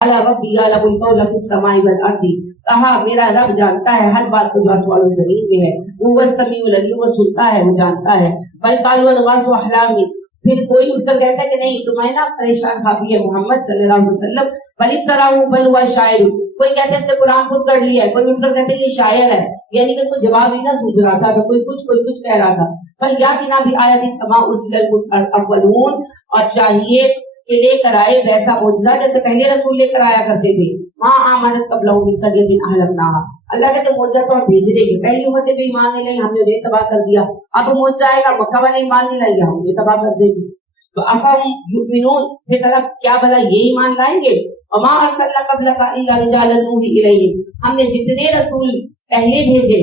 रब्बी यअलमुल कौला फिस समाई वल अर्दी, कहा मेरा रब जानता है हर बात को जो आसमान और जमीन में है, वो समीउल अलीम, वो सुनता है, वो जानता है। बल कालू अनवासु अहलामी, फिर कोई उत्तर कहता है कि नहीं तुम्हें ना परेशान खाबी है मोहम्मद सल्लल्लाहु अलैहि वसल्लम, बल इफ्तराहु बल हुवा शायर, कोई कहते है इसने कुरान खुद कर लिया है, कोई उत्तर कहते है ये शायर है, यानी कि कोई जवाब ही ना सूझ रहा था, कोई कुछ कह रहा था। फल यातिना भी आयतिन तमा उर्सिलल अव्वलून, और चाहिए कि लेकर आए वैसा मुजजा जैसे पहले रसूल लेकर आया करते थे। मां आमनत कबलहु मिन क़रयतिन अहलकनाहा, अल्लाह कहते मुजजा तो हम भेज देंगे, पहली उम्मतें भी ईमान नहीं लाई, हमने उन्हें तबाह कर दिया, अब मुजजा आएगा मक्का वाले ईमान नहीं लाएंगे, हम उन्हें तबाह कर देंगे। तो अफहम युमिनून, फिर कहा क्या भला ये ईमान लाएंगे। वमा अरसलना क़ब्लका इल्ला रिजालन नूही इलैहिम, हमने जितने रसूल पहले भेजे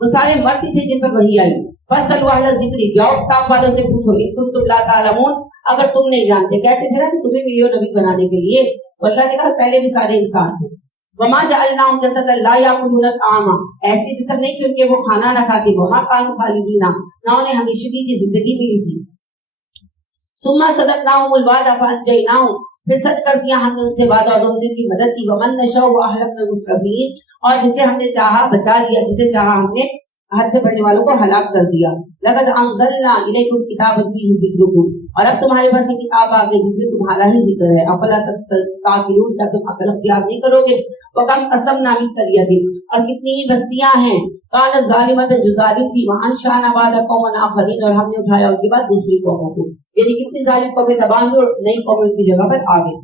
वो सारे मर्द थे जिन पर वही आई। फसलु अहला ज़िक्री, जाओ किताब वालों से पूछो, इन कुंतुम ला तालमून, अगर तुम नहीं जानते। कहते थे ना कि तुम्हें मिली हो नबी बनाने के लिए, तो अल्लाह ने कहा पहले भी सारे इंसान थे। वमा जअलनाहुम जसदन ला याकुलून तामा, ऐसी जिस्म नहीं कि उनके वो खाना ना खाते, वमा कानू खालिदीना, ना उन्हें हमेशगी की जिंदगी मिली थी। सुम्मा सदक़नाहुमुल वादा फअनजयनाहुम, फिर सच कर दिया हमने उनसे वादा और हमने उनकी मदद की। वमन नशा व अहलकना मुस्रफीन, और जिसे हमने चाहा बचा लिया, जिसे चाहा हमने हद से बढ़ने वालों को हलाक कर दिया। लक़द अंज़लना इलैकुम किताबन फीही ज़िक्रुकुम, और अब तुम्हारे पास ये किताब आ गई जिसमें तुम्हारा ही जिक्र है। अफला ताक़िलून, क्या तुम अक्ल इख्तियार नहीं करोगे। वकम क़समना मिन क़रयतिन, और कितनी ही बस्तियां हैं कानत ज़ालिमतन, जो जालिम थी, व अंशाअना बअदा क़ौमन आख़रीन, और हमने उठाया उनके बाद दूसरी कौमों को, यानी कितनी जालिम कौमें तबाह हुई और नई कौमें उनकी जगह पर आ गई।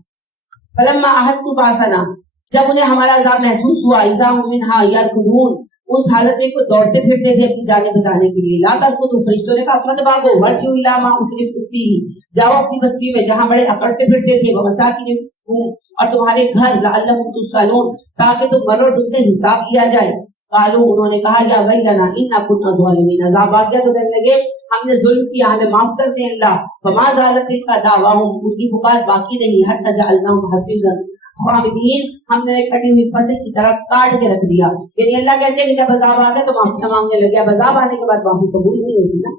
फलम्मा अहस्सु बासना, जब उन्हें हमारा अज़ाब महसूस हुआ, इज़ा हुम मिन्हा यरकुदून, उस हालत में को दौड़ते फिरते थे अपनी जाने बचाने के लिए। ला तरकुदू, फरिश्तों ने कहा मत भागो, वर्जू इला मा उतरिफू फीही, जाओ अपनी बस्ती में जहां बड़े अकड़ते फिरते थे, व मसाकिनिकुम, और तुम्हारे घर, लअल्लकुम तुस्अलून, ताकि तुम मरो तुमसे हिसाब लिया जाए। कालू, उन्होंने कहा या वैलना इन्ना कुन्ना ज़ालिमीन, अज़ाब आ गया तो कहने लगे हमने जुल्म किया, हमें माफ कर दे अल्लाह। फमा ज़ालत तिल्का दावाहुम, उनकी पुकार बाकी रही, हत्ता जअलनाहुम हसीदन खामिदीन, हमने कटी हुई फसल की तरह काट के रख दिया। यानी अल्लाह कहते हैं कि जब अज़ाब आ गया तो माफी मांगने लगे, अब अज़ाब आने के बाद माफी कबूल नहीं होती ना।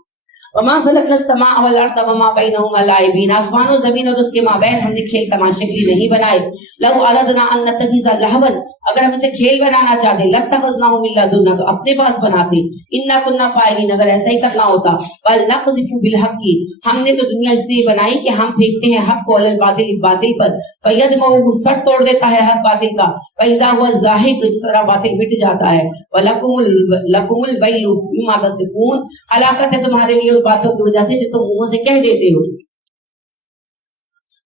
वमा खलक़ना समाअ वल अर्ज़ वमा बैनहुमा लाइबीन, आसमान और जमीन और उसके माबैन हमने खेल तमाशे के लिए नहीं बनाए। लव अरदना अन नत्तखिज़ा लहवन, अगर हम इसे खेल बनाना चाहते, लत्तखज़नाहु मिन लदुन्ना, तो अपने पास बनाते। इन्ना कुन्ना फ़ाइलिन, अगर ऐसा ही करना होता। बल नक़ज़िफ़ु बिल हक़्क़ि, हमने तो दुनिया इसलिए बनाई कि हम फेंकते हैं हक़ को अलल बातिल, बातिल पर। फ़यदमग़ुहु, सर तोड़ देता है हक़ बातिल का। फ़इज़ा हुवा ज़ाहिक़, इस तरह बातिल मिट जाता है। व लकुमुल वैलु मिम्मा तसिफ़ून, हलाकत है तुम्हारे लिए बातों की वजह से जो तुम मुंह से कह देते हो।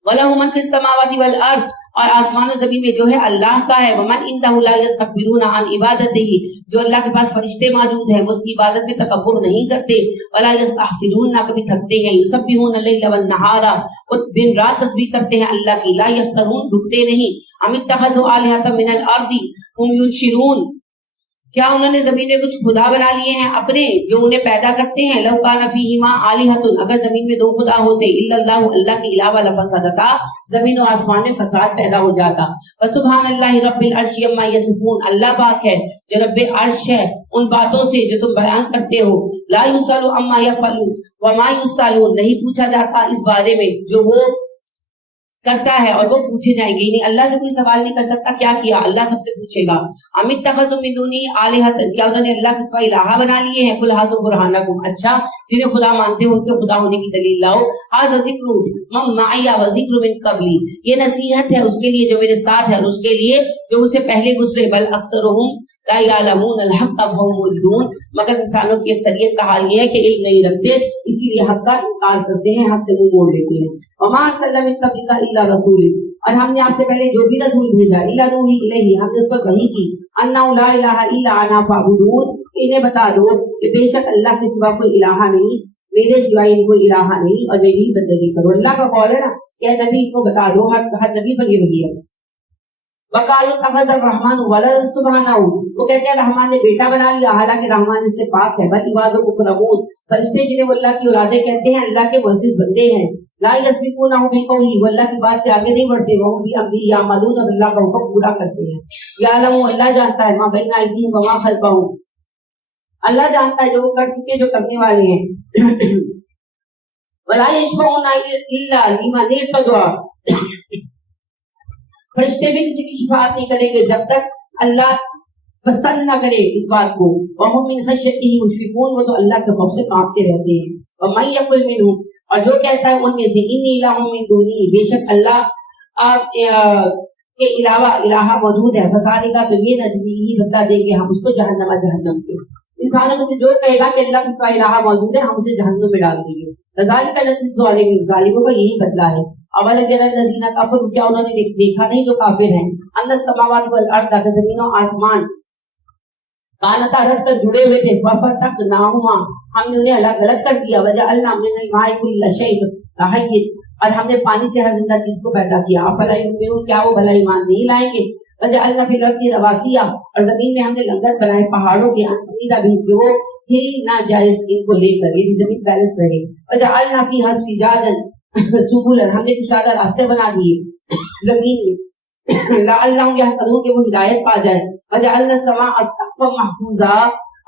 वलहु मन फिस समावाति वल अर्द, और आसमान और जमीन में जो है अल्लाह का है। वमन इंदहु ला यस्तकबिरूना अन इबादतिही, जो अल्लाह के पास फरिश्ते मौजूद हैं वो उसकी इबादत में तकब्बुर नहीं करते। वला यस्तहसिरून, ना कभी थकते हैं। युसब्बिहून लैला वन नहारा, वो दिन रात तस्बीह करते हैं अल्लाह की। ला यफ्तरून, रुकते नहीं। अम इत्तखज़ू आलिहतम मिनल अर्दी हुम युनशिरून, क्या उन्होंने जमीन में कुछ खुदा बना लिए हैं अपने जो उन्हें पैदा करते हैं। लौ काना फीहिमा आलिहतुन, अगर जमीन में दो खुदा होते, इल्लल्लाहु, अल्लाह के अलावा, लफसदता, जमीन और आसमान में फसाद पैदा हो जाता। फसुब्हानल्लाहि रब्बिल अर्शि अम्मा यसिफून, अल्लाह पाक है जो रब्बे अर्श है उन बातों से जो तुम बयान करते हो। ला युसअलु अम्मा यफअलु वमा युसअलून, नहीं पूछा जाता इस बारे में जो वो करता है और वो पूछे जाएंगे। यानी अल्लाह से कोई सवाल नहीं कर सकता क्या किया, अल्लाह सबसे पूछेगा। अमित तखज़ु मिन दुनी आलिहतन, क्या उन्होंने अल्लाह के सिवा इलाहा बना लिए हैं। कुल हातु बुरहानकुम, अच्छा जिन्हें खुदा मानते हो उनके खुदा होने की दलील लाओ। हाज़ा ज़िक्रु मम माइया व ज़िक्रु मिन क़ब्ली, ये नसीहत है उसके लिए जो मेरे साथ है और उसके लिए जो मुझसे पहले गुजरे। बल अक्सरुहुम ला यअलमून अल हक़्क़ फहुम मुरिदून, मगर इंसानों की अक्सरियत का हाल ये है कि इल्म नहीं रखते, इसीलिए हक़ का इनकार करते हैं, हक़ से मुंह मोड़ लेते हैं। वमा अरसलना मिन क़ब्लिका इल्ला रसूल, और हमने आपसे पहले जो भी रसूल भेजा, इल्ला नूही इलैहि, हमने उस पर वही की। अन्नहु ला इलाहा इल्ला अना फअबुदून, इन्हें बता दो कि बेशक अल्लाह के सिवा कोई इलाहा नहीं, मेरे सिवा कोई इलाहा नहीं, और मेरी ही बंदगी करो। अल्लाह का कौल है ना कि नबी को बता दो, हर नबी पर ये वही है। वकालू तखज़ रहमान वलद सुब्हानहु, वो कहते हैं रहमान ने बेटा बना लिया, हालांकि रहमान इससे पाक है। बल इबादु मुकरमून, फरिश्ते जिन्हें वो अल्लाह की औलादे कहते हैं अल्लाह के मुअज़्ज़िज़ बंदे हैं। ला यस्बिकूनहु बिक़ौली, वो अल्लाह की बात से आगे नहीं बढ़ते। वो भी अमरी यामलून, और अल्लाह का हुक्म पूरा करते हैं। यालमु, अल्लाह जानता है, मा बैना अयदीहिम व मा खल्फहुम, अल्लाह जानता है जो वो कर चुके जो करने वाले हैं। वला यशफऊना इल्ला लिमन इर्तदा, فرشتے بھی کسی کی شفاعت نہیں کریں گے جب تک اللہ پسند نہ کرے اس بات کو. وَهُمْ مِنْ خَشْيَتِهِ مُشْفِقُونَ، وہ تو اللہ کے خوف سے کانپتے رہتے ہیں. وَمَن يَقُلْ مِنْهُمْ، اور جو کہتا ہے ان میں سے اِنِّي إِلَٰهٌ مِّن دُونِهِ، بے شک اللہ کے علاوہ الہ موجود ہے، فَذَلِكَ، تو یہ نجزیہ بدلہ دیں گے ہم اس کو جہنم کے. انسانوں میں سے جو کہے گا کہ اللہ کے سوا الہ موجود ہے ہم اسے جہنم میں ڈال دیں گے. فَذَلِكَ نَجْزِي الظَّالِمِينَ، ظالموں کا یہی بدلہ ہے. اَوَلَمْ يَرَ الَّذِينَ كَفَرُوا، کیا انہوں نے دیکھا نہیں جو کافر ہیں، أَنَّ السَّمَاوَاتِ وَالْأَرْضَ، کہ زمین و آسمان کانتا رکھ کر جڑے ہوئے تھے، فَفَتَقْنَاهُمَا، ہم نے انہیں الگ الگ کر دیا. وَجَعَلْنَا مِنَ الْمَاءِ كُلَّ شَيْءٍ حَيٍّ، اور ہم نے پانی سے ہر زندہ چیز کو پیدا کیا. أَفَلَا يُؤْمِنُونَ، کیا وہ بھلا ایمان نہیں لائیں گے. وَجَعَلْنَا فِي الْأَرْضِ رَوَاسِيَ، اور زمین میں ہم نے لنگر بنائے پہاڑوں کے، أَن تَمِيدَ بِهِمْ، کہ وہ ہلی نہ جائے ان کو لے کر، یعنی زمین بیلنس رہے. وَجَعَلْنَا فِيهَا فِجَاجًا سُبُلًا، ہم نے کشادہ راستے بنا دیے زمین میں، لعلہم یہتدون، کہ وہ ہدایت پا جائیں. وجعلنا السماء سقفا محفوظا،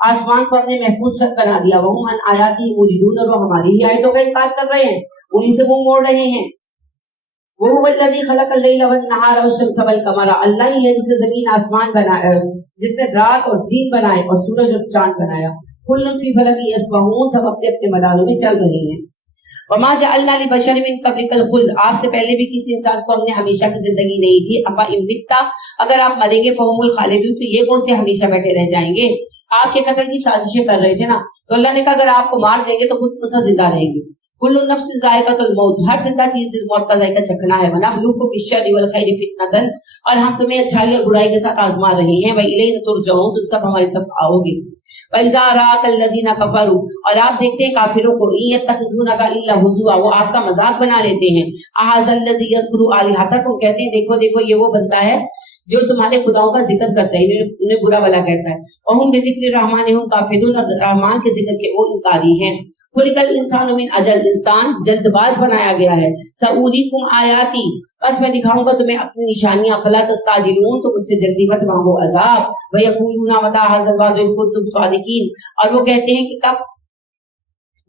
آسمان کو ہم نے محفوظ چھت بنا دیا. وہم عن آیاتہ مریدون، اور وہ ہماری ہی آیتوں کا انکار کر رہے ہیں، انہی سے منہ موڑ رہے ہیں. وہو الذی خلق اللیل والنہار والشمس والقمر، اللہ ہی ہے جس نے زمین آسمان بنایا، جس نے رات اور دن بنائے اور سورج اور چاند بنایا. کل فی فلک یسبحون، سب اپنے اپنے مداروں میں چل رہے ہیں. وما جعلنا لبشر من قبلک الخلد، آپ سے پہلے بھی کسی انسان کو ہم نے ہمیشہ کی زندگی نہیں دی. افإن مت، اگر آپ مریں گے، فهم الخالدون، تو یہ کون سے ہمیشہ بیٹھے رہ جائیں گے. آپ کے قتل کی سازشیں کر رہے تھے نا، تو اللہ نے کہا اگر آپ کو مار دیں گے تو خود کون سا زندہ رہیں گے. کل نفس ذائقۃ الموت، ہر زندہ چیز موت کا ذائقہ چکھنا ہے. ونبلوکم بالشر والخیر فتنۃ، اور ہم تمہیں اچھائی اور برائی کے ساتھ آزما رہے ہیں. وإلینا ترجعون، تم سب ہماری طرف آؤ گے. وَإِذَا رَأَكَ الَّذِينَ كَفَرُوا، اور آپ دیکھتے ہیں کافروں کو، إِن يَتَّخِذُونَكَ إِلَّا هُزُوًا، وہ آپ کا مذاق بنا لیتے ہیں. أَهَٰذَا الَّذِي يَذْكُرُ آلِهَتَكُمْ، کہتے ہیں دیکھو دیکھو یہ وہ بندہ ہے جو تمہارے خداؤں کا ذکر کرتا ہے، انہیں برا بلا کہتا ہے. وَهُمْ بِذِكْرِ الرَّحْمَٰنِ هُمْ كَافِرُونَ، اور رحمان کے ذکر کے وہ انکاری ہیں. خُلِقَ الْإِنسَانُ مِنْ أَجَلٍ، انسان جلد باز بنایا گیا ہے. سَأُرِيكُمْ آیَاتِي، بس میں دکھاؤں گا تمہیں اپنی نشانیاں. فَلَا تَسْتَعْجِلُونَ، تو مجھ سے جلدی مت مانگو عذاب. وَيَقُولُونَ مَتَىٰ هَٰذَا الْوَعْدُ إِن كُنتُمْ صَادِقِينَ، اور وہ کہتے ہیں کہ کب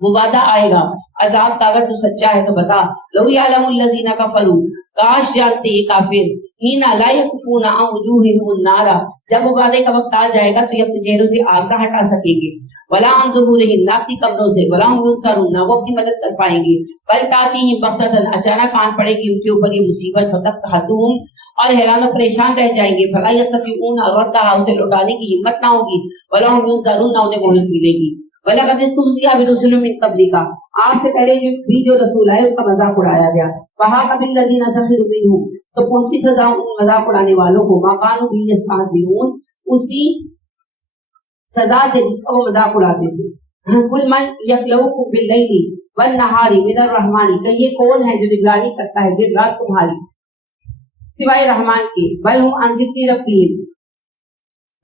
وہ وعدہ آئے گا عذاب کا، اگر تو سچا ہے تو بتا. لو یعلم الذین کفروا، کاش جانتے یہ کافر، حین لا یکفون عن وجوہہم النار، جب وہ وعدے کا وقت آ جائے گا تو یہ اپنے چہروں سے آگ نہ ہٹا سکیں گے. ولا عن ظہورہم، نہ اپنی کمروں سے. ولا هم ينصرون، نہ وہ اپنی مدد کر پائیں گے. بل تاتیہم بغتۃ، اچانک آن پڑے گی ان کے اوپر یہ مصیبت. فتبتہتہم، اور حیران و پریشان رہ جائیں گے. فلا یستطیعون ردھا، اسے لوٹانے کی ہمت نہ ہوگی. ولا هم ينصرون، نہ انہیں مہلت ملے گی. ولقد استهزئ برسل من قبلک، آپ سے پہلے جو رسول آئے اس کا مذاق اڑایا گیا. وحاق بالذین سخروا منهم، تو پہنچی سزا ان مذاق اڑانے والوں کو. ما كانوا به يستهزئون، اسی سزا سے جس کا وہ مذاق اڑاتے تھے. قل من یکلؤکم باللیل والنہار من الرحمن، کہیے کون ہے جو نگرانی کرتا ہے دن رات تمہاری سوائے رحمان کے. بل هم عن ذکر ربهم،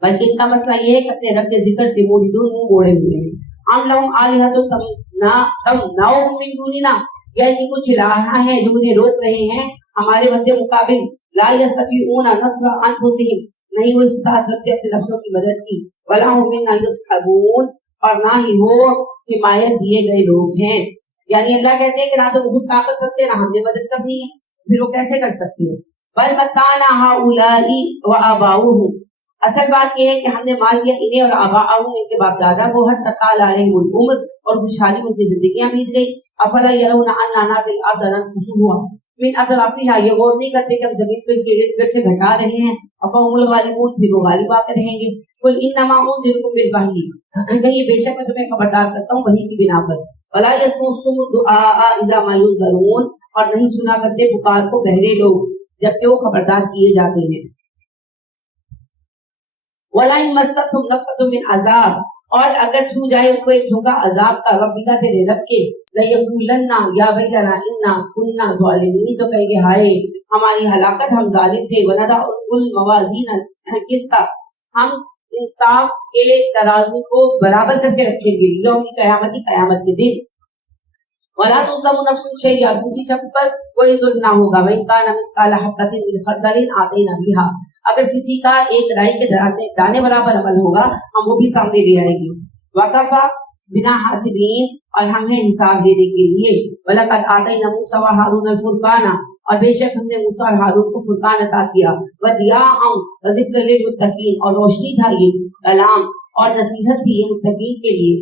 بلکہ ان کا مسئلہ یہ ہے کہ اپنے رب کے ذکر سے موڑ موڑے ہوئے ہیں. ام لهم آلہۃ تمنعهم من دوننا، یا ان کی کچھ الہ ہیں جو انہیں روک رہے ہیں ہمارے مد مقابل. لا یستطیعون نصر انفسهم، نہیں وہ استطاعت رکھتے اپنے نفسوں کی مدد کی. ولا هم منا یصحبون، اور نہ ہی وہ حمایت دیے گئے لوگ ہیں. یعنی اللہ کہتے ہیں کہ نہ تو وہ طاقت رکھتے نہ ہم نے مدد کرنی ہے، پھر وہ کیسے کر سکتے ہیں. بل متعنا هؤلاء وآباؤهم، اصل بات یہ ہے کہ ہم نے مال دیا انہیں اور آباءهم، ان کے باپ دادا کو، حتی طال علیہم العمر، اور خوشحالی ان کی زندگیاں بیت گئی. افلا يرون انا ناتي الارض ننقصها من اطرافها، یہ غور نہیں کرتے کہ ہم زمین کو ان کے ارد گرد سے گھٹا رہے ہیں. افهم الغالبون، پھر وہ غالب آ کر رہیں گے. قل انما انذركم بالوحی، کہیے بے شک میں تمہیں خبردار کرتا ہوں وحی کی بنا پر. ولا يسمع الصم الدعاء اذا ما ينذرون، اور نہیں سنا کرتے پکار کو بہرے لوگ جبکہ وہ خبردار کیے جاتے ہیں. وَلَا إِن مَسَّتْهُمْ نَفْحَةٌ مِّنْ عَذَابٍ، اور اگر چھو جائے ان کو ایک جھونکا عذاب کا، ربک تیرے رب کے، لَيَقُولَنَّ يَا وَيْلَنَا إِنَّا كُنَّا ظَالِمِينَ، تو کہیں گے ہائے ہماری ہلاکت، ہم ظالم تھے. وَنَضَعُ الْمَوَازِينَ الْقِسْطَ، ہم انصاف کے ترازو کو برابر کر کے رکھیں گے. یوم قیامت، قیامت کے دن. وَلَا تُظْلَمُ نَفْسٌ شَيْئًا، کسی شخص پر کوئی ظلم نہ ہوگا. وَإِن كَانَ مِثْقَالَ حَبَّةٍ مِّنْ خَرْدَلٍ آتَيْنَا بِهَا، اگر کسی کا ایک رائی کے دانے برابر عمل ہوگا ہم وہ بھی سامنے لے آئیں گے. وَكَفَىٰ بِنَا حَاسِبِينَ، اور ہم ہیں حساب دینے کے لیے. وَلَقَدْ آتَيْنَا مُوسَىٰ وَهَارُونَ الْفُرْقَانَ، اور بے شک ہم نے موسیٰ اور ہارون کو فرقان عطا کیا، وَضِيَاءً وَذِكْرًا لِلْمُتَّقِينَ، اور روشنی تھا یہ کلام اور نصیحت تھی یہ متقین کے لیے۔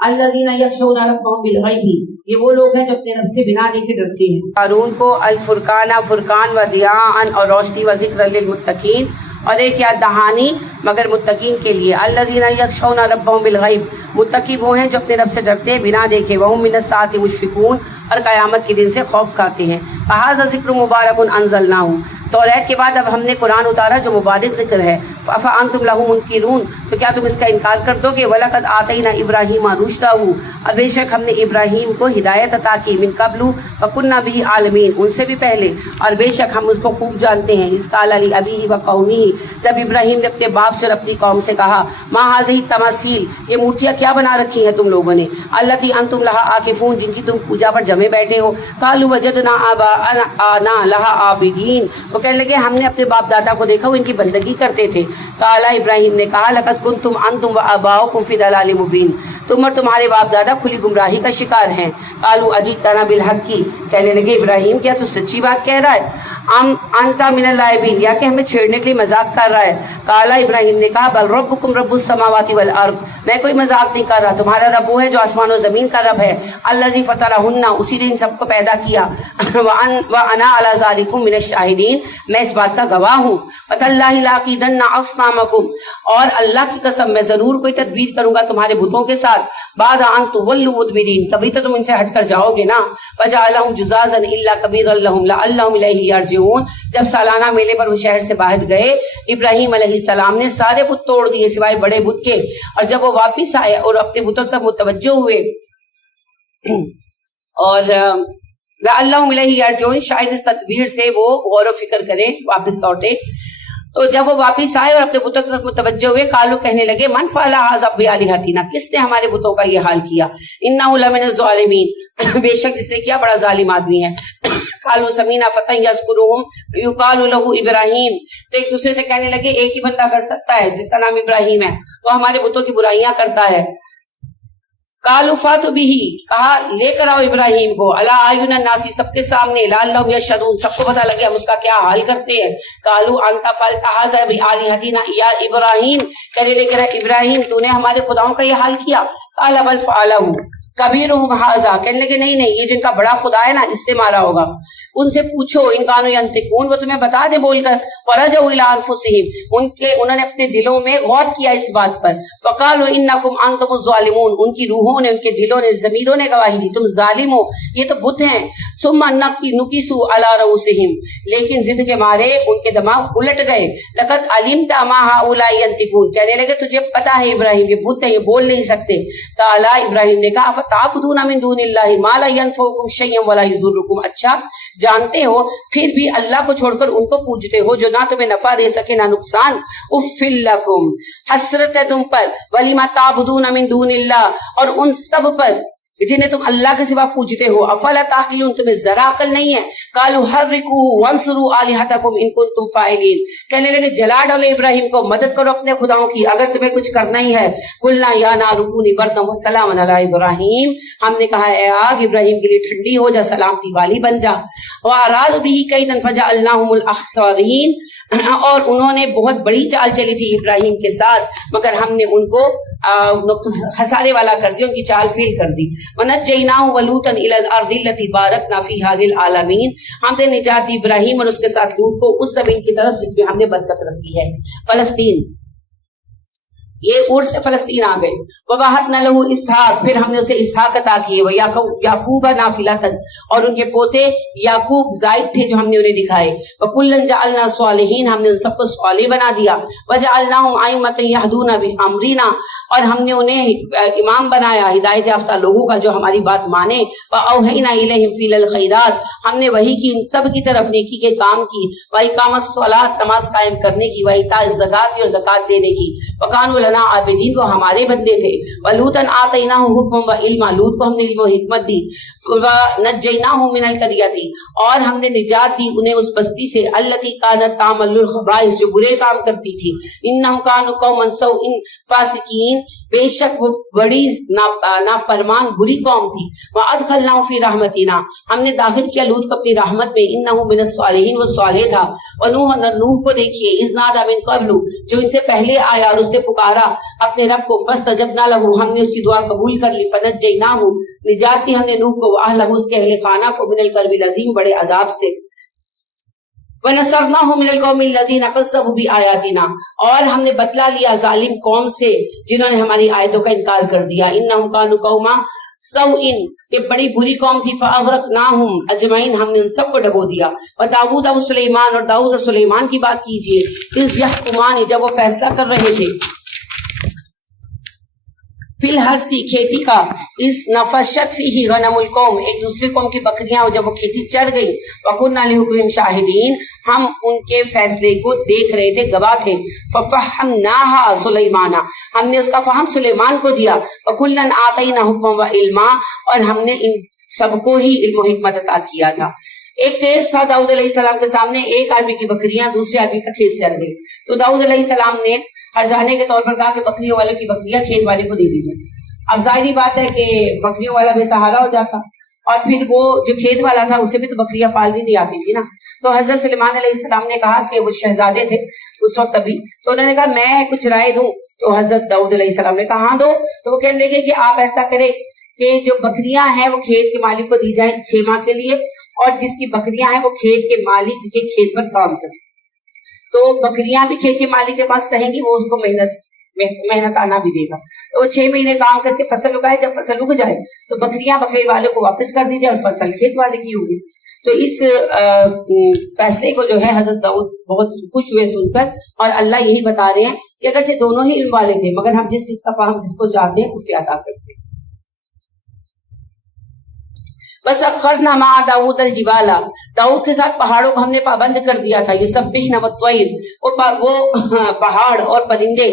الذین یخشون ربهم بالغیب، یہ وہ لوگ ہیں جو اپنے رب سے بنا دیکھے ڈرتے ہیں۔ ہارون کو الفرقان، فرقان، وضیاء اور روشنی، وذکر للمتقین، اور ایک یاد دہانی مگر متقین کے لیے۔ الذین یخشون ربهم بالغیب، متقی وہ ہیں جو اپنے رب سے ڈرتے ہیں بنا دیکھے، وہم من الساعۃ مشفقون، اور قیامت کے دن سے خوف کھاتے ہیں۔ فہذا ذکر مبارک انزلناہ، توریت کے بعد اب ہم نے قرآن اتارا جو مبارک ذکر ہے۔ فأنتم لہ منکرون، تو کیا تم اس کا انکار کر دو گے؟ وَلَقَدْ آتَيْنَا إِبْرَاهِيمَ رُشْدَهُ، اور بے شک ہم نے ابراہیم کو ہدایت عطا کی، من قبل وَكُنَّا بِهِ عَالِمِينَ، ان سے بھی پہلے، اور بے شک ہم اس کو خوب جانتے ہیں۔ اذ قال لأبیہ وقومہ، جب ابراہیم نے اپنے باپ سے اور اپنی قوم سے کہا، ما هذه التماثیل، یہ مورتیاں کیا بنا رکھی ہیں تم لوگوں نے، التی انتم لہا عاکفون، جن کی تم پوجا پر جمے بیٹھے ہو۔ قالوا وجدنا آباءنا لہا عابدین، وہ کہنے لگے ہم نے اپنے باپ دادا کو دیکھا وہ ان کی بندگی کرتے تھے۔ قال ابراہیم نے کہا، لقد کنتم انتم وآباؤکم فی ضلال مبین، تم اور تمہارے باپ دادا کھلی گمراہی کا شکار ہیں۔ قالوا اجئتنا بالحق، کہنے لگے ابراہیم کیا تو سچی بات کہہ رہا ہے، ام انت من اللاعبین، یا کہ ہمیں چھیڑنے کے لیے مذاق کر رہا ہے۔ قال ابراہیم نے کہا، بل ربکم رب السماوات والارض، میں کوئی مذاق نہیں کر رہا، تمہارا رب وہ ہے جو آسمان و زمین کا رب ہے۔ الذی فطرہن، اسی نے ان سب کو پیدا کیا۔ وانا علی ذالکم من الشاہدین، میں اس بات کا گواہ ہوں۔ وتاللہ لاکیدن اصنامکم، اور اللہ کی قسم میں ضرور کوئی تدبیر کروں گا تمہارے بتوں کے ساتھ، بعد ان تولوا مدبرین، کبھی تو تم ان سے ہٹ کر جاؤ گے نا۔ فجعلہم جزازا الا کبیرا لہم لعلہم الیہ یرجعون، جب سالانہ میلے پر وہ شہر سے باہر گئے، ابراہیم علیہ السلام نے سارے بت توڑ دیے سوائے بڑے بت کے، اور جب وہ واپس آئے اور اپنے بتوں تک متوجہ ہوئے، اور لعلہم الیہ یرجعون، شاید اس تدبیر سے وہ غور و فکر کریں واپس لوٹے۔ تو جب وہ واپس آئے اور اپنے بتوں کی طرف متوجہ ہوئے، قالو کہنے لگے، من فعل ھذا بآلہتنا، کس نے ہمارے بتوں کا یہ حال کیا، انہ لمن الظالمین، بے شک جس نے کیا بڑا ظالم آدمی ہے۔ قالوا سمیعنا فتى یذکرهم یقال له ابراہیم، تو ایک دوسرے سے کہنے لگے ایک ہی بندہ کر سکتا ہے جس کا نام ابراہیم ہے، وہ ہمارے بتوں کی برائیاں کرتا ہے۔ قالوا فاتوا به، کہا لے کر آؤ ابراہیم کو، علی اعین الناس، سب کے سامنے، لعلہم یشہدون، سب کو پتہ لگے ہم اس کا کیا حال کرتے ہیں۔ قالوا انت فعلت ھذا بآلہتنا یا ابراہیم، کہنے لگے ابراہیم تو نے ہمارے خداؤں کا یہ حال کیا۔ قال بل فعلہ کبیرہم ھذا، کہنے لگے نہیں نہیں، یہ جن کا بڑا خدا ہے نا اس سے مارا ہوگا، ان سے پوچھو، ان کانوا ینطقون، وہ تمہیں بتا دے بول کر۔ فرجعوا الی انفسہم، انہوں نے اپنے دلوں میں غور کیا اس بات پر۔ فقالوا انکم انتم الظالمون، ان کی روحوں نے، ان کے دلوں نے، ضمیروں نے گواہی دی تم ظالم ہو، یہ تو بت ہیں۔ ثم نکسوا علی رؤوسہم، لیکن ضد کے مارے ان کے دماغ الٹ گئے۔ لقد علمت ما ہؤلاء ینطقون، کہنے لگے تجھے پتہ ہے ابراہیم یہ بت ہیں، یہ بول نہیں سکتے۔ قال ابراہیم نے کہا، فتعبدون من دون اللہ ما لا ينفعکم شیئا ولا یضرکم، اچھا جانتے ہو پھر بھی اللہ کو چھوڑ کر ان کو پوجتے ہو جو نہ تمہیں نفع دے سکے نہ نقصان۔ اف لکم، حسرت ہے تم پر، ولیما تعبدون من دون اللہ، اور ان سب پر جنہیں تم اللہ کے سوا پوجتے ہو۔ افلا تعقلون، تمہیں ذرا عقل نہیں ہے۔ قالوا حرقوه وانصروا آلہتکم ان کنتم فاعلین، کہنے لگے جلا ڈالو ابراہیم کو، مدد کرو اپنے خداؤں کی اگر تمہیں کچھ کرنا ہی ہے۔ قلنا یا نار کونی بردا وسلاما علی ابراہیم، ہم نے کہا اے آگ ابراہیم کے لیے ٹھنڈی ہو جا، سلامتی والی بن جا۔ وارادوا به کیدا فجعلناهم الاخسرین، اور انہوں نے بہت بڑی چال چلی تھی ابراہیم کے ساتھ مگر ہم نے ان کو خسارے والا کر دیا، ان کی چال فیل کر دی۔ وَنَجَّيْنَاهُ وَلُوطًا إِلَى الْأَرْضِ الَّتِي بَارَكْنَا فِيهَا لِلْعَالَمِينَ، ہم نے نجات دی ابراہیم اور اس کے ساتھ لوط کو اس زمین کی طرف جس میں ہم نے برکت رکھی ہے۔ فلسطین، یہ اور سے فلسطین آ گئے۔ وَوَهَبْنَا لَهُ اسحاق، پھر ہم نے اسے اسحاق عطا کیے۔ وَيَعْقُوبَ نَافِلَةً، اور ان کے پوتے یعقوب زائد تھے جو ہم نے انہیں دکھائے۔ وَكُلًّا جَعَلْنَا صَالِحِينَ، ہم نے ان سب کو صالح بنا دیا۔ وَجَعَلْنَاهُمْ أَئِمَّةً يَهْدُونَ بِأَمْرِنَا، اور ہم نے انہیں امام بنایا، ہدایت یافتہ لوگوں کا جو ہماری بات مانے۔ وَأَوْحَيْنَا إِلَيْهِمْ فِعْلَ الْخَيْرَاتِ، ہم نے وحی کی ان سب کی طرف نیکی کے کام کی۔ وَإِقَامَ الصَّلَاةِ، نماز قائم کرنے کی۔ وَإِيتَاءِ الزَّکَاةِ، اور زکوٰۃ دینے کی۔ وَكَانُوا लना आबिदीन, वो हमारे बंदे थे। वलूतन आतैनाहु हुक्मन व इल्मा, लूत को हमने इल्म और हिकमत दी। व नज्जैनाहु मिनल करियति, और हमने निजात दी उन्हें उस बस्ती से, अल्लती कानत तामलुल खबाइस, जो बुरे काम करती थी। इन्नहुम कानू कौमन सौइन फासिकीन, बेशक वो बड़ी नाफरमान बुरी कौम थी। व अदखलनाहु फी रहमतिना, हमने दाखिल किया लूत को अपनी रहमत में। इन्नहु मिनस सालिहीन, वो सालेह था। व नूह को देखिए, इज़ नादा मिन क़ब्लु, जो इनसे पहले आया और उसने पुकारा अपने रब को। फस्तजबना लहू, हमने उसकी दुआ कबूल कर ली। फनज्जैनाहु, निजात दी हमने नूह को, व अहलहु, उसके अहले खाना को, मिनल कर्बिल अज़ीम, बड़े अजाब से। वनसरनाहु मिनल कौमिल लज़ीना कज़्ज़बू बिआयातिना, और हमने बदला लिया जालिम कौम से जिन्होंने हमारी आयतों का इनकार कर दिया। इन्नहुम कानू कौमा सौइन, ये बड़ी बुरी कौम थी। फ़अग़रक़नाहुम अजमईन, हमने उन सबको डबो दिया। व दाऊद व सुलेमान, और दाऊद और सुलेमान की बात कीजिए। इज़ यहकुमान, जब वो फैसला कर रहे थे। फिल हर्सी, खेती का। इस नफशत फीही गनमुल कौम, एक दूसरे कौम की बकरियां, और जब वो खेती चर गई। वकुन्ना लिहुक्मिहिम शाहिदीन, हम उनके फैसले को देख रहे थे, गवाह थे। फफहमनाहा सुलेमाना, हमने उसका फहम सुलेमान को दिया। वकुल्लन आतैना हुक्मन व इल्मा, और हमने इन सबको ही इल्म और हिकमत अता किया था। एक केस था दाऊद अलैहिस्सलाम के सामने, एक आदमी की बकरियां दूसरे आदमी का खेत चर गई। तो दाऊद अलैहिस्सलाम ने हर्जाने के तौर पर कहा कि बकरियों वालों की बकरियां खेत वाले को दे दीजिए। अब जाहिर बात है कि बकरियों वाला बेसहारा हो जाता, और फिर वो जो खेत वाला था उसे भी तो बकरियां पालनी नहीं आती थी ना। तो हजरत सुलेमान अलैहिस्सलाम ने कहा कि वो शहजादे थे उस वक्त अभी, तो उन्होंने कहा मैं कुछ राय दूं। तो हजरत दाऊद अलैहिस्सलाम ने कहा हाँ दो। तो वो कहने लगे कि आप ऐसा करें कि जो बकरियां हैं वो खेत के मालिक को दी जाए 6 माह के लिए, और जिसकी बकरियां हैं वो खेत के मालिक के खेत पर काम करें। तो बकरियां भी खेत के मालिक के पास रहेंगी, वो उसको मेहनताना भी देगा। तो वो 6 महीने काम करके फसल उगाए, जब फसल उग जाए तो बकरियां बकरे वाले को वापस कर दी जाए और फसल खेत वाले की होगी। तो इस फैसले को जो है हजरत दाऊद बहुत खुश हुए सुनकर, और अल्लाह यही बता रहे हैं कि अगरचे दोनों ही इल्म वाले थे, मगर हम जिस चीज का फाहम जिसको चाहते हैं उसे अता करते हैं। बस अखरना मा दाऊद अल जिबाला, दाऊद के साथ पहाड़ों को हमने पाबंद कर दिया था। युसब्बिहना वत्तैर, वो पहाड़ और परिंदे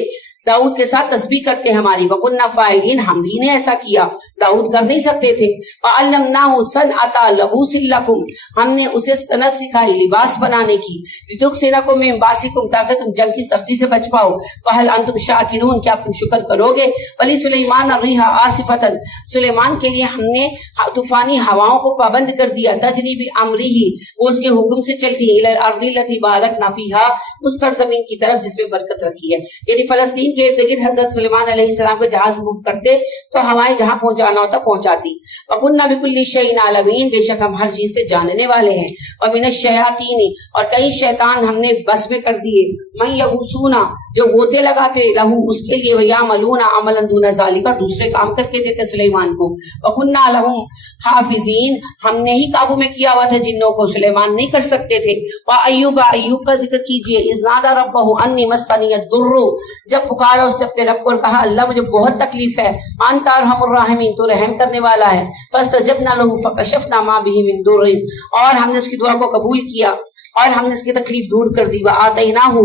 दाऊद के साथ तस्बीह करते हमारी। वकुन्ना फाइलिन, हम ही ने ऐसा किया, दाऊद कर नहीं सकते थे। वअल्लमनाहु सनअता लबूसिल लकुम, हमने उसे सनत सिखाई लिबास बनाने की। लितुहसिनकुम मिन बासिकुम, ताकि तुम जंग की सख्ती से बच पाओ। फहल अंतुम शाकिरून, क्या तुम शुक्र करोगे। वली सुलेमान अर्रिहा आसिफतन, सुलेमान के लिए हमने तूफानी हवाओं को पाबंद कर दिया। तजरी बि अमरिही, वो उसके हुक्म से चलती है। इला अर्दि लती बारकना फीहा, उस सरजमीन की तरफ जिसमें बरकत रखी है। यानी फलस्तीन के इर्द गिर्द हजरत सुलेमान अलैहिस्सलाम को जहाज मूव करते तो हवाएं जहां पहुंचाना होता पहुंचाती। वकुन्ना बिकुल्लि शैइन आलमीन, बेशक हम हर चीज के जानने वाले हैं। और मिनश शयातीन, और कई शैतान हमने बस में कर दिए। मन यगूसूना, जो गोते लगाते लहू उसके लिए, वयामलूना अमलन दूना ज़ालिका, दूसरे काम करके देते सुलेमान को। वकुन्ना लहुम हाफिजीन, हमने ही काबू में किया हुआ था जिन्नों को, सुलेमान नहीं कर सकते थे। व अय्यूब, अय्यूब का जिक्र कीजिए। इज़नादा रब्बहु अन्नी मस्सनियद दुर्रु, जब पुकारा उसने अपने रब को और कहा अल्लाह मुझे बहुत तकलीफ है। अंता अरहमुर राहिमीन, तो रहम करने वाला है। फस्तजबना लहु फकशफना मा बिही मिन दुर्रिन, और हमने उसकी दुआ को कबूल किया और हमने उसकी तकलीफ दूर कर दी। व आतैनाहु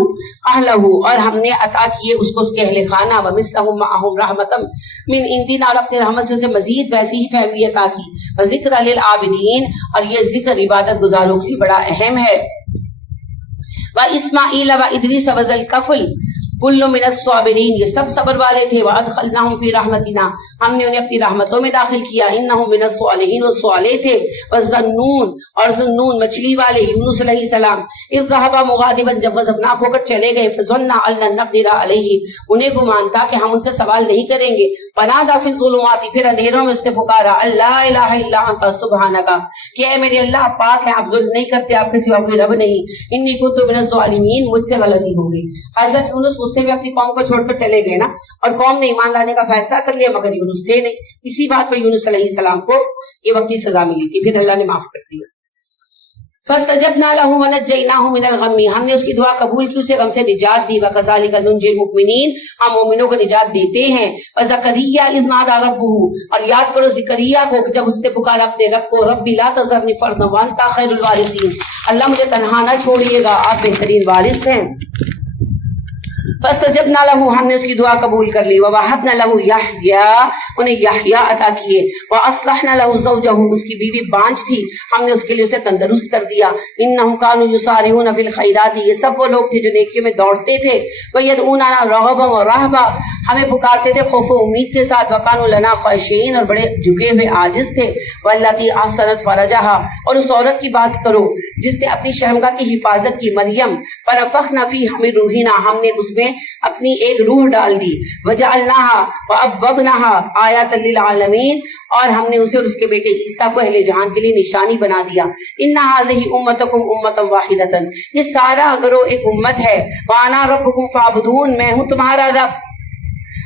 अहलहु, और हमने अता किए उसको उसके अहले खाना। व मिस्लहुम मअहुम रहमतम मिन इंदिना, और अपनी रहमत से उसे मजीद वैसी ही फैमिली अता की। व ज़िक्र लिल आबिदीन, और ये जिक्र इबादत गुजारों के लिए बड़ा अहम है। व इस्माईल व इदरीस व ज़ल कफ़ल कुल्लु मिनस साबिरीन, ये सब सब्र वाले थे। व अदखलनाहुम फी रहमतिना, हमने उन्हें अपनी रहमतों में दाखिल किया। इन्नहुम मिनस सालिहीन, वो सालेह थे। व ज़न्नून, और ज़न्नून मछली वाले यूनुस अलैहिस्सलाम, इज़ ज़हबा मुगादिबन, जब ग़ज़बनाक होकर चले गए। फ़ज़न्ना अल्लन नक़दिरा अलैहि, उन्हें गुमान था कि हम उनसे सवाल नहीं करेंगे। फनादा फ़ी ज़ुलुमाति, फिर अंधेरों में उसने पुकारा अल्ला इलाहा इल्ला अंता सुब्हानका, कि ऐ मेरे अल्लाह पाक है, आप जुल्म नहीं करते, आपके सिवा कोई रब नहीं। इन्नी कुन्तु मिनज़ ज़ालिमीन, मुझसे गलती हो गई। हज़रत यूनुस उससे भी अपनी कौम को छोड़कर चले गए ना, और कौम ने ईमान लाने का फैसला कर लिया, मगर यूनुस थे नहीं। इसी बात पर यूनुस अलैहिस्सलाम को ये वक्ती सजा मिली थी, फिर अल्लाह ने माफ कर दिया। फस्तजबना लहु व नज्जैनाहु मिनल गम्मी, हमने उसकी दुआ कबूल की, उसे गम से निजात दी। व कज़ालिका नुंजिल मुमिनीन, हम मोमिनों को निजात देते हैं। व ज़करिया इज़ नादा रब्बहु, और याद करो ज़करिया को जब उसने पुकारा अपने रब को, रब्बी ला तज़रनी फ़र्दन व अंता खैरुल वारिसीन, अल्लाह मुझे तन्हा न छोड़िएगा, आप बेहतरीन वारिस हैं। फस्तजबना लहू, हमने उसकी दुआ कबूल कर ली। ववहबना लहू यहया, उन्हें यहया अता किए। व अस्लहना लहू ज़ौजहू, उसकी बीवी बांझ थी, हमने उसके लिए उसे तंदुरुस्त कर दिया। इन्नहुम कानू युसारिऊन फिल खैरात, ये सब वो लोग थे जो नेकियों में दौड़ते थे। व यदऊना रगबन व रहबा, हमें पुकारते थे खौफ व उम्मीद के साथ। व कानू लना ख़ाशिईन, और बड़े झुके हुए आजिज़ थे। वल्लती अहसनत फरजहा, और उस औरत की बात करो जिसने अपनी शर्मगाह की हिफाजत की, मरियम। फनफखना फीहा मिन रूहिना, हमने उसमें अपनी एक रूह डाल दी। वजअलनाहा व अबवबनाहा आयतन लिल आलमीन, और हमने उसे और उसके बेटे ईसा को अहले जहान के लिए निशानी बना दिया। इन्ना हाज़िही उम्मतुकुम उम्मतन वाहिदतन, ये सारा अगरो एक उम्मत है। व अना रब्बुकुम फ़अबुदून, मैं हूँ तुम्हारा रब,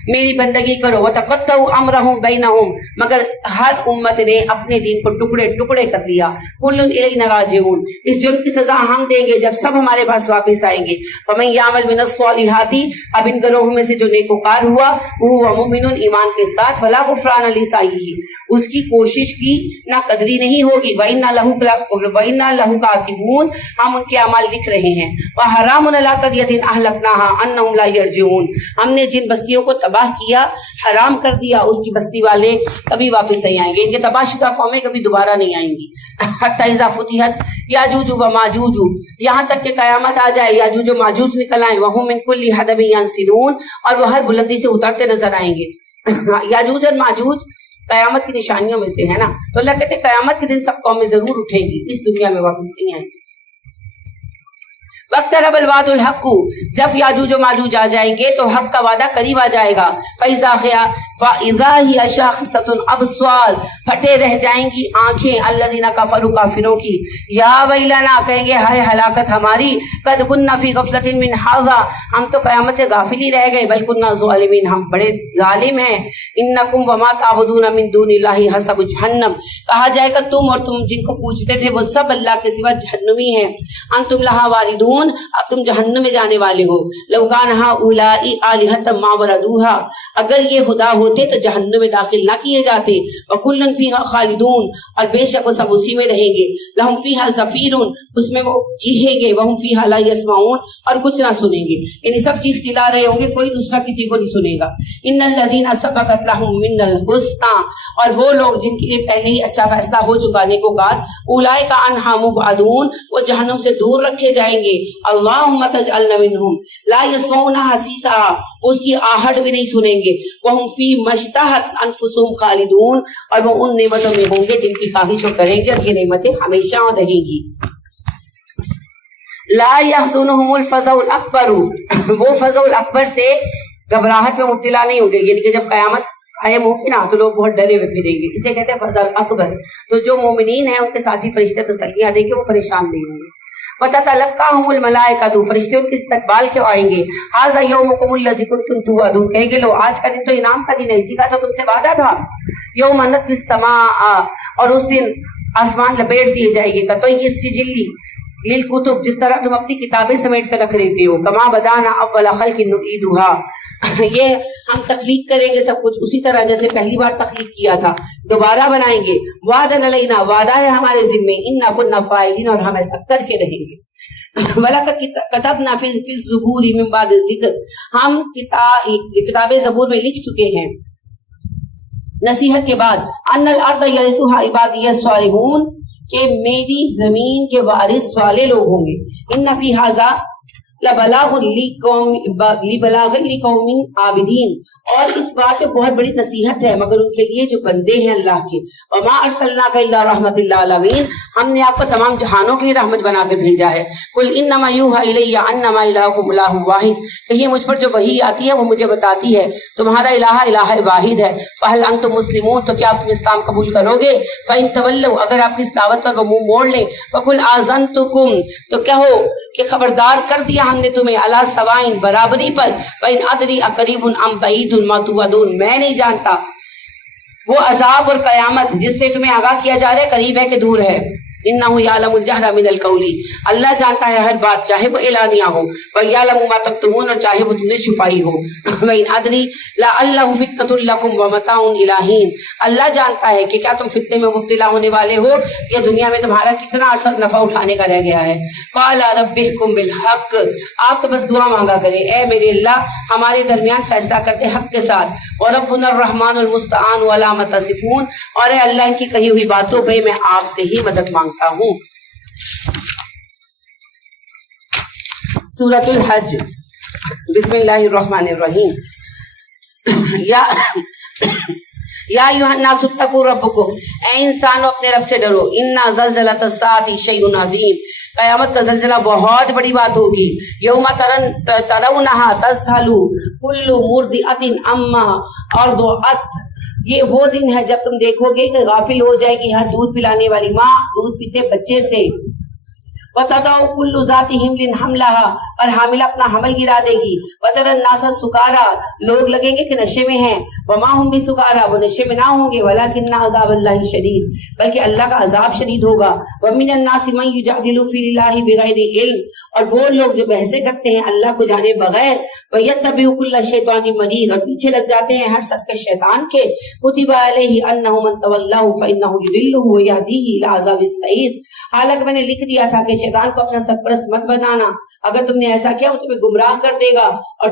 मेरी बंदगी करो। वतक़त्तउ अम्रहुम बैनहुम, मगर हर उम्मत ने अपने दीन को टुकड़े टुकड़े कर लिया। कुल्लुन इलैना राजिऊन, इस जुर्म की सजा हम देंगे जब सब हमारे पास वापस आएंगे। फमन यामल मिनस सालिहाती, अब इन गरोह में से जो नेकोकार हुआ, वो मुमिनुन, ईमान के साथ, फला गुफ़रान लिसाइही, उसकी कोशिश की ना कदरी नहीं होगी। व इन्ना लहू कातिबून, हम उनके अमाल लिख रहे हैं। व हरामुन अला क़रयतिन अहलकनाहा अन्नहुम ला यरजिऊन, हमने जिन बस्तियों को तबाह किया, हराम कर दिया, उसकी बस्ती वाले कभी वापस नहीं आएंगे। इनके तबाहशुदा कौमें कभी दोबारा नहीं आएंगी। हत्ता इज़ा फुतिहत याजूज व माजूज, यहाँ तक कि कयामत आ जाए, याजूज व माजूज निकल आए। वहुम मिन कुल्ली हदबिन यंसिलून, और वो हर बुलंदी से उतरते नजर आएंगे। याजूज और माजूज कयामत की निशानियों में से है ना, तो अल्लाह कहते कयामत के दिन सब कौमें जरूर उठेंगी, इस दुनिया में वापस नहीं आएंगी। वक्तरबल वादुल हक्कु, जब याजूज व माजूज आ जाएंगे तो हक का वादा करीब आ जाएगा। फइज़ा हिया शाखिसतुन अबस्वार, फटे रह जाएंगी आंखें, अल्लज़ीना कफरू, काफिरों की। या वैलना, कहेंगे हाय हलाकत हमारी, कद कुन्ना फी गफलतिन मिन हाज़ा, हम तो कयामत से गाफिल ही रह गए। बल कुन्ना ज़ालिमीन, हम बड़े जालिम हैं। इन्नकुम वमा ताबुदून मिन दूनिल्लाहि हसबु जहन्नम, कहा जाएगा तुम और तुम जिनको पूछते थे वो सब अल्लाह के सिवा जहन्नमी हैं। अंतुम लहा वारिदून, अब तुम जहन्नम में जाने वाले हो। लौकान हाउलाई आलिहतम मा वरदूहा, अगर ये खुदा होते तो जहन्नम में दाखिल ना किए जाते। वकुल्लन फीहा खालिदून, और बेशक वो सब उसी में रहेंगे। लहुम फीहा ज़फीरुन, उसमें वो चीखेंगे। वहुम फीहा ला यस्माऊन, और कुछ ना सुनेंगे। यानी सब चीख चिल्ला रहे होंगे, कोई दूसरा किसी को नहीं सुनेगा। इन्नल लज़ीना सबक़त लहुम मिनल हुस्ना, और वो लोग जिनके लिए पहले ही अच्छा फैसला हो चुका नेकोकार, उलाइका अन्हा मुबअदून, वो जहन्नम से दूर रखे जाएंगे। अल्लाहुम्मा तजअलना मिनहुम ला यस्माऊना हसीसा, उसकी आहट भी नहीं सुनेंगे। वहुम फी मश्तहत अनफुसुहुम खालिदून, और वो उन नेमतों में होंगे जिनकी ख्वाहिश वो करेंगे, और ये नेमतें हमेशा रहेंगी। ला यहज़ुनुहुमुल फ़ज़उल अकबर, वो फ़ज़उल अकबर से घबराहट में मुब्तला नहीं होंगे। यानी कि जब क़यामत कायम होगी ना तो लोग बहुत डरे हुए फिरेंगे, इसे कहते हैं फ़ज़ल अकबर। तो जो मोमिनीन है उनके साथी फरिश्ते तसल्लियां देंगे, वो परेशान नहीं होंगे। वततलक्काहुमुल मलाइकतु, फरिश्ते उनके इस्तकबाल के आएंगे। हाज़ा यौमुकुमुल लज़ी कुंतुम तुअदून, कहेंगे लो आज का दिन तो इनाम का दिन है, इसी का तो तुमसे वादा था। यौम नत्विस समा, और उस दिन आसमान लपेट दिए जाएंगे। कतई सिजिल्ली लिल कुतुब, जिस तरह तुम अपनी किताबें समेट कर रख लेते हो। कमा बदाना अव्वल खल्क़िन नुईदुहा, ये हम तख्लीक करेंगे सब कुछ उसी तरह जैसे पहली बार तख्लीक किया था, दोबारा बनाएंगे। वादन अलैना, वादा है हमारे जिम्मे। इन्ना कुन्ना फाइलिन, और हम ऐसा करके रहेंगे। वलक़द कतबना फ़िल ज़ुबूरि मिन बाद ज़िक्र, हम किताबे ज़बूर में लिख चुके हैं नसीहत के बाद। अन्नल अर्द यरिसुहा इबादिय स्वालिहून, कि मेरी जमीन के वारिस वाले लोग होंगे। इन्ना फी हाज़ा लबलागुन लिकौमिन आबिदीन, और इस बात में बहुत बड़ी नसीहत है मगर उनके लिए जो बंदे हैं अल्लाह के। वमा अरसलनाका इल्ला रहमतिल आलमीन, हमने आपको तमाम जहानों के लिए रहमत बना के भेजा है। कुल इन्नमा यूहा इलैया अन्नमा इलाहुकुम इलाहुन वाहिद, कहिए मुझ पर जो वही आती है वो मुझे बताती है तुम्हारा इलाहा वाहिद है। फहल अंतुम मुस्लिमून, तो क्या आप तुम इस्लाम कबूल करोगे। फ़इन तवल्लौ, अगर आपकी इस दावत पर वो मुंह मोड़ ले। फकुल आज़नतुकुम, तो क्या हो कि खबरदार कर दिया हमने तुम्हें, अला सवाइन, बराबरी पर। वइन अदरी अकरीबुन अम बईदुन मा तुअदून, मैं नहीं जानता वो अजाब और कयामत जिससे तुम्हें आगाह किया जा रहा है करीब है कि दूर है। इन्नहु यालमुल जहरा मिनल कौली, अल्लाह जानता है हर बात चाहे वो एलानिया हो, व यालमु मा तक्तुमून और चाहे वो तुमने छुपाई हो। व इन अदरी लअल्लहु फितनतुल लकुम व मताउन इला हीन, अल्लाह जानता है कि क्या तुम फितने में मुब्तला होने वाले हो या दुनिया में तुम्हारा कितना अरसा नफा उठाने का रह गया है। क़ाला रब्बिहुकुम बिल हक़, आप तो बस दुआ मांगा करें, ए मेरे अल्लाह हमारे दरमियान फैसला करते हक के साथ। व रब्बुनर रहमानुल मुस्तआन अला मा तसिफून, और ए अल्लाह इनकी कही हुई बातों पे मैं आपसे ही मदद मांगता हूँ। सूरतुल हज, बिस्मिल्लाहिर्रहमानिर्रहीम। या अय्युहन्नासु इत्तक़ू रब्बकुम, ए इंसानों अपने रब से डरो। इन्ना ज़लज़लतस साअति शैउन अज़ीम, क़यामत का ज़लज़ला बहुत बड़ी बात होगी। यौमा तरौनहा तज़हलु कुल्लु मुर्दिअतिन अम्मा अर्दअत, ये वो दिन है जब तुम देखोगे कि गाफिल हो जाएगी हर दूध पिलाने वाली माँ दूध पीते बच्चे से। वतदउ कुल्लु ज़ाति हिमलिन हमलहा, और हामिला अपना हमल गिरा देगी। वतरन नासा सुकारा, लोग लगेंगे कि नशे में हैं। वमा हुम बिसुकारा, वो नशे में ना होंगे। वलाकिन्ना अज़ाबल्लाहि शदीद, बल्कि अल्लाह का अजाब शदीद होगा। वमिनन नासि मन युजादिलु फिल्लाहि बिगैरि इल्म, और वो लोग जो बहसें करते हैं अल्लाह को जाने बगैर। वयत्तबिउ कुल्ला शैतानिन मरीद, और पीछे लग जाते हैं हर सरकश शैतान के। कुतिबा अलैहि अन्नहु मन तवल्लहु फइन्नहु युदिल्लुहु व यहदीहि इला अज़ाबिस सईर, हालांकि मैंने लिख दिया था कि शैतान को अपना सरपरस्त मत बनाना, अगर तुमने ऐसा किया वो तुम्हें गुमराह कर देगा और